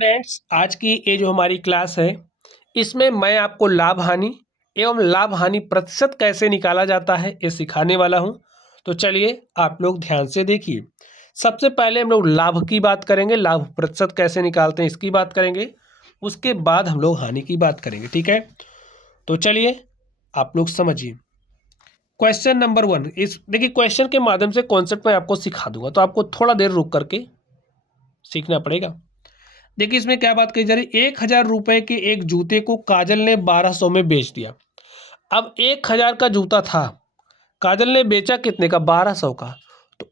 Students, आज की ये जो हमारी क्लास है इसमें मैं आपको लाभ हानि एवं लाभ हानि प्रतिशत कैसे निकाला जाता है ये सिखाने वाला हूं। तो चलिए आप लोग ध्यान से देखिए। सबसे पहले हम लोग लाभ की बात करेंगे, लाभ प्रतिशत कैसे निकालते हैं इसकी बात करेंगे। उसके बाद हम लोग हानि की बात करेंगे, ठीक है। तो चलिए आप लोग समझिए। क्वेश्चन नंबर 1, इस देखिए क्वेश्चन के माध्यम से कॉन्सेप्ट मैं आपको सिखा दूंगा, तो आपको थोड़ा देर रुक करके सीखना पड़ेगा। देखिए इसमें क्या बात कही जा रही है, 1,000 रुपए के एक जूते को काजल ने 1,200 में बेच दिया। अब 1,000 का जूता था, काजल ने बेचा कितने का, 1,200 का। तो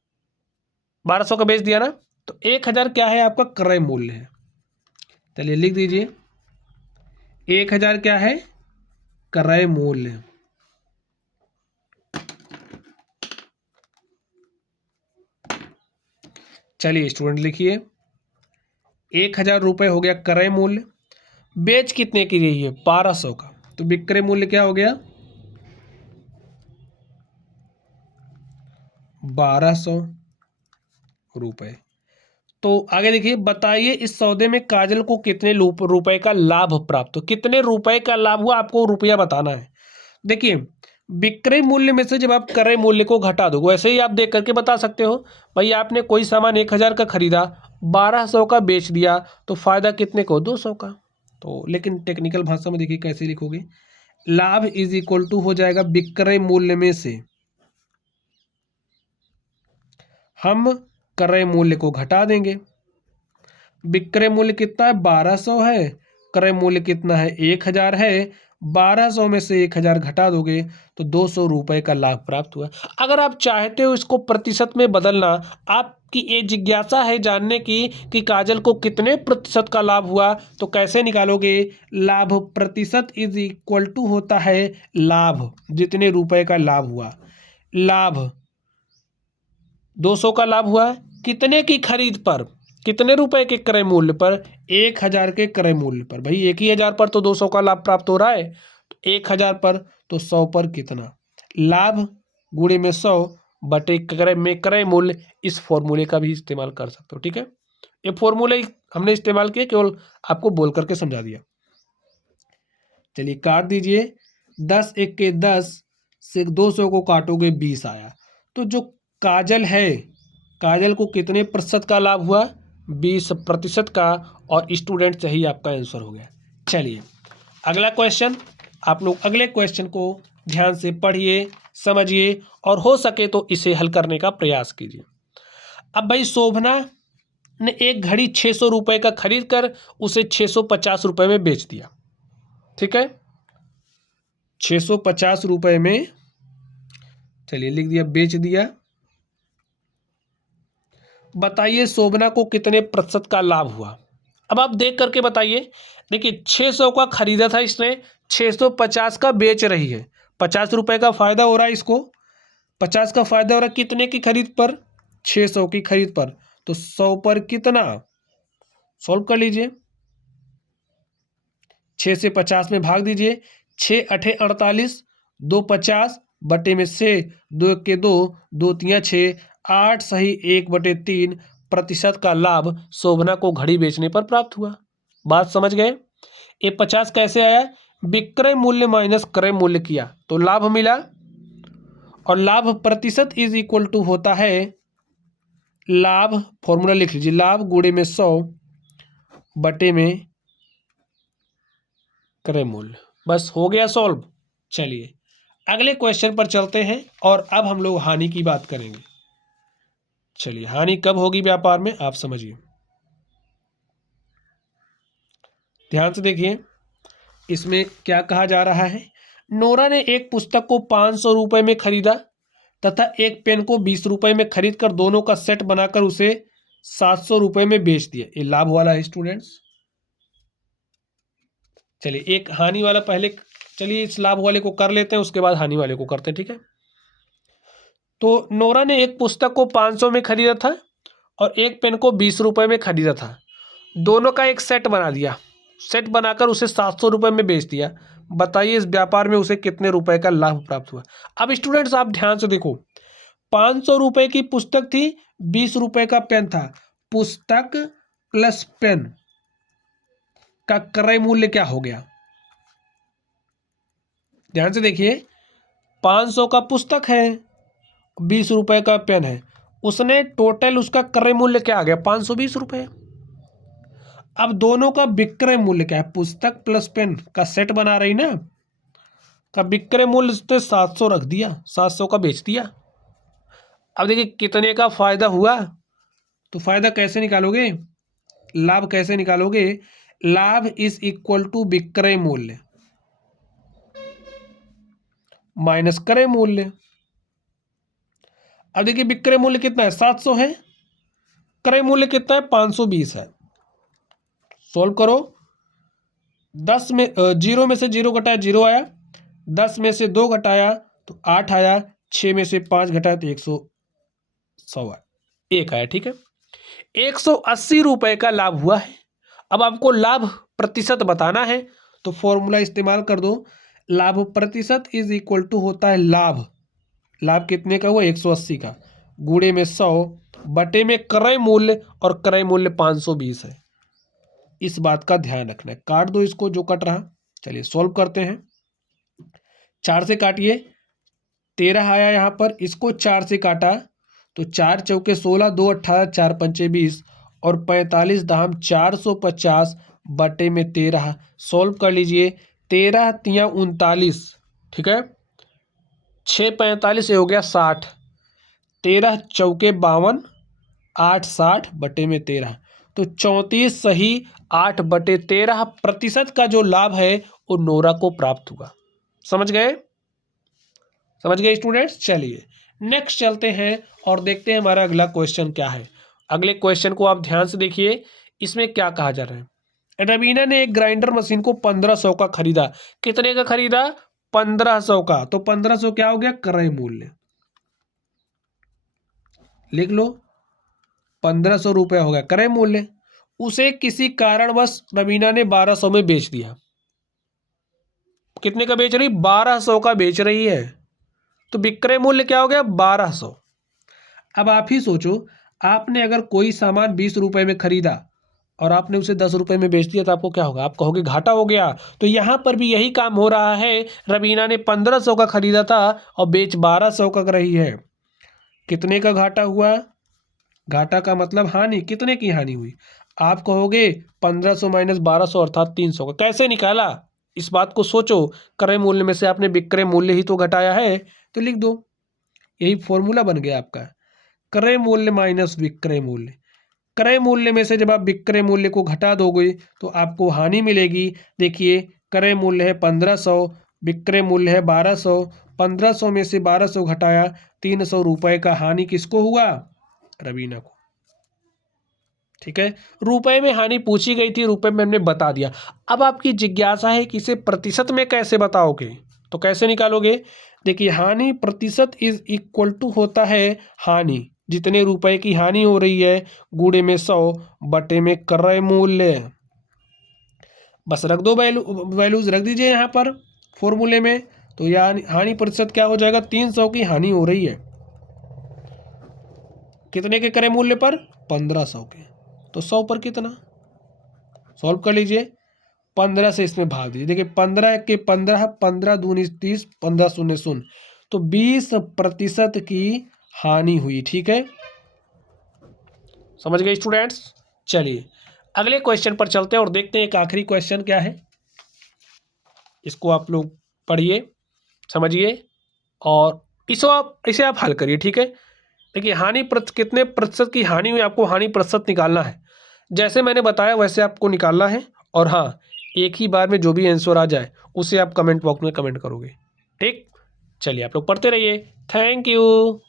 1,200 का बेच दिया ना, तो 1,000 क्या है आपका क्रय मूल्य है। चलिए लिख दीजिए, 1,000 क्या है क्रय मूल्य। चलिए स्टूडेंट लिखिए, 1,000 रुपए हो गया क्रय मूल्य। बेच कितने की रही है, 1,200 का, तो विक्रय मूल्य क्या हो गया 1,200 रुपए। तो आगे देखिए, बताइए इस सौदे में काजल को कितने रुपए का लाभ प्राप्त हो। कितने रुपए का लाभ हुआ आपको रुपया बताना है। देखिए विक्रय मूल्य में से जब आप क्रय मूल्य को घटा दो, वैसे ही आप देख करके बता सकते हो। भाई आपने कोई सामान 1,000 का खरीदा, 1,200 का बेच दिया, तो फायदा कितने को, 200 का। तो लेकिन टेक्निकल भाषा में देखिए कैसे लिखोगे, लाभ इज इक्वल टू हो जाएगा विक्रय मूल्य में से हम क्रय मूल्य को घटा देंगे। विक्रय मूल्य कितना है, 1,200 है। क्रय मूल्य कितना है, 1,000 है। 1,200 में से 1,000 घटा दोगे तो 200 रुपए का लाभ प्राप्त हुआ। अगर आप चाहते हो इसको प्रतिशत में बदलना, आपकी ये जिज्ञासा है जानने की कि काजल को कितने प्रतिशत का लाभ हुआ, तो कैसे निकालोगे। लाभ प्रतिशत इज इक्वल टू होता है लाभ, जितने रुपए का लाभ हुआ। लाभ 200 का लाभ हुआ है, कितने की खरीद पर, कितने रुपए के क्रय मूल्य पर, 1,000 के क्रय मूल्य पर। भाई एक ही 1,000 पर तो 200 का लाभ प्राप्त हो रहा है, तो 1,000 पर तो 100 पर कितना, लाभ गुणे में 100 बटे क्रय मूल्य। इस फॉर्मूले का भी इस्तेमाल कर सकते हो, ठीक है। ये फॉर्मूले हमने इस्तेमाल किए, केवल आपको बोल करके समझा दिया। चलिए काट दीजिए, 10 एक के 10 से 200 को काटोगे 20 आया। तो जो काजल है, काजल को कितने प्रतिशत का लाभ हुआ, 20% का, और स्टूडेंट सही आपका आंसर हो गया। चलिए अगला क्वेश्चन, आप लोग अगले क्वेश्चन को ध्यान से पढ़िए, समझिए, और हो सके तो इसे हल करने का प्रयास कीजिए। अब भाई शोभना ने एक घड़ी 600 रुपए का खरीद कर उसे 650 रुपए में बेच दिया, ठीक है। 650 रुपए में, चलिए लिख दिया, बेच दिया। बताइए शोभना को कितने प्रतिशत का लाभ हुआ। अब आप देख करके बताइए। देखिए 600 का खरीदा था इसने, 650 का बेच रही है, 50 रुपए का फायदा हो रहा है इसको। 50 का फायदा हो रहा है कितने की खरीद पर, 600 की खरीद पर। तो 100 पर कितना, सॉल्व कर लीजिए। 6 से 50 में भाग दीजिए, 6 अठे 48, 2 50 बटे में से 2 के 2, 2 तिया 6, 8 सही 1/3 प्रतिशत का लाभ शोभना को घड़ी बेचने पर प्राप्त हुआ। बात समझ गए। ये 50 कैसे आया, विक्रय मूल्य माइनस क्रय मूल्य किया तो लाभ मिला, और लाभ प्रतिशत इज इक्वल टू होता है लाभ, फॉर्मूला लिख लीजिए, लाभ गुणे में 100 बटे में क्रय मूल्य। बस हो गया सॉल्व। चलिए अगले क्वेश्चन पर चलते हैं, और अब हम लोग हानि की बात करेंगे। चलिए हानि कब होगी व्यापार में, आप समझिए, ध्यान से देखिए। इसमें क्या कहा जा रहा है, नोरा ने एक पुस्तक को 500 रुपए में खरीदा तथा एक पेन को 20 रुपए में खरीद कर दोनों का सेट बनाकर उसे 700 रुपए में बेच दिया। ये लाभ वाला है स्टूडेंट्स। चलिए एक हानि वाला पहले, चलिए इस लाभ वाले को कर लेते हैं, उसके बाद हानि वाले को करते हैं, ठीक है। तो नोरा ने एक पुस्तक को 500 में खरीदा था और एक पेन को 20 रुपए में खरीदा था, दोनों का एक सेट बना दिया, सेट बनाकर उसे 700 रुपए में बेच दिया। बताइए इस व्यापार में उसे कितने रुपए का लाभ प्राप्त हुआ। अब स्टूडेंट्स आप ध्यान से देखो, 500 रुपए की पुस्तक थी, 20 रुपए का पेन था, पुस्तक प्लस पेन का क्रय मूल्य क्या हो गया? ध्यान से देखिए, 500 का पुस्तक है, 20 रुपए का पेन है, उसने टोटल उसका क्रय मूल्य क्या आ गया? 520 रुपए। अब दोनों का विक्रय मूल्य क्या है? पुस्तक प्लस पेन का सेट बना रही ना, का विक्रय मूल्य उसने 700 रख दिया, 700 का बेच दिया। अब देखिए कितने का फायदा हुआ, तो फायदा कैसे निकालोगे, लाभ कैसे निकालोगे? लाभ इज इक्वल टू विक्रय मूल्य माइनस क्रय मूल्य। अब देखिए विक्रय मूल्य कितना है? 700 है, क्रय मूल्य कितना है? 520 है। सॉल्व करो, 10 में 0 में से 0 घटाया 0 आया, 10 में से 2 घटाया तो 8 आया, 6 में से 5 घटाया तो 100 आया, 1 आया। ठीक है, 180 रुपए का लाभ हुआ है। अब आपको लाभ प्रतिशत बताना है तो फॉर्मूला इस्तेमाल कर दो, लाभ प्रतिशत इज इक्वल टू होता है लाभ, लाभ कितने का हुआ? 180 का, गुणे में 100 बटे में क्रय मूल्य, और क्रय मूल्य 520 है। इस बात का ध्यान रखना है। काट दो इसको जो कट रहा। चलिए सॉल्व करते हैं। 4 से काटिए, 13 आया यहाँ पर, इसको 4 से काटा तो 4 चौके 16, 2 18, 4 पंचे 20 और 45 दाम 450 बटे में 13। सॉल्व कर लीजिए, 13 तिया 39, ठीक है, 6 45 हो गया 60, 13 चौके 52, 8 60 बटे में 13, तो 34 सही 8 बटे 13 प्रतिशत का जो लाभ है वो नोरा को प्राप्त हुआ। समझ गए? समझ गए स्टूडेंट्स? चलिए नेक्स्ट चलते हैं और देखते हैं हमारा अगला क्वेश्चन क्या है। अगले क्वेश्चन को आप ध्यान से देखिए, इसमें क्या कहा जा रहा है। रवीना ने एक ग्राइंडर मशीन को 1500 का खरीदा। कितने का खरीदा? 1500 का। तो 1500 क्या हो गया? क्रय मूल्य। लिख लो, 1500 रुपया हो गया क्रय मूल्य। उसे किसी कारणवश रवीना ने 1200 में बेच दिया। कितने का बेच रही? 1200 का बेच रही है, तो विक्रय मूल्य क्या हो गया? 1200। अब आप ही सोचो, आपने अगर कोई सामान 20 रुपए में खरीदा और आपने उसे 10 रुपए में बेच दिया तो आपको क्या होगा? आप कहोगे घाटा हो गया। तो यहां पर भी यही काम हो रहा है। रवीना ने 1500 का खरीदा था और बेच 1200 का कर रही है। कितने का घाटा हुआ? घाटा का मतलब हानि। कितने की हानि हुई? आप कहोगे 1500 माइनस 1200 अर्थात 300 का। कैसे निकाला? इस बात को सोचो, क्रय मूल्य में से आपने विक्रय मूल्य ही तो घटाया है, तो लिख दो, यही फॉर्मूला बन गया आपका, क्रय मूल्य माइनस विक्रय मूल्य। क्रय मूल्य में से जब आप विक्रय मूल्य को घटा दोगे तो आपको हानि मिलेगी। देखिए क्रय मूल्य है 1500, विक्रय मूल्य है 1200, 1500 में से 1200 घटाया, 300 रुपए का हानि किसको हुआ? रवीना को। ठीक है, रुपए में हानि पूछी गई थी, रुपए में हमने बता दिया। अब आपकी जिज्ञासा है कि इसे प्रतिशत में कैसे बताओगे, तो कैसे निकालोगे? देखिए हानि प्रतिशत इज इक्वल टू होता है हानि, जितने रुपए की हानि हो रही है गुणे में 100 बटे में क्रय मूल्य। बस रख दो, वैल्यूज रख दीजिए यहाँ पर फॉर्मूले में। तो यह हानि प्रतिशत क्या हो जाएगा? 300 की हानि हो रही है, कितने के क्रय मूल्य पर? 1500 के। तो 100 पर कितना? सॉल्व कर लीजिए, 15 से इसमें भाग दीजिए। देखिए 15 के 15, 15 दूनी 30, 15 शून्य शून्य, तो 20% की हानि हुई। ठीक है, समझ गए स्टूडेंट्स? चलिए अगले क्वेश्चन पर चलते हैं और देखते हैं एक आखिरी क्वेश्चन क्या है। इसको आप लोग पढ़िए, समझिए और इसे आप हल करिए। ठीक है, देखिए हानि कितने प्रतिशत की हानि हुई, आपको हानि प्रतिशत निकालना है। जैसे मैंने बताया वैसे आपको निकालना है। और हाँ, एक ही बार में जो भी आंसर आ जाए उसे आप कमेंट बॉक्स में कमेंट करोगे। ठीक, चलिए आप लोग पढ़ते रहिए। Thank you.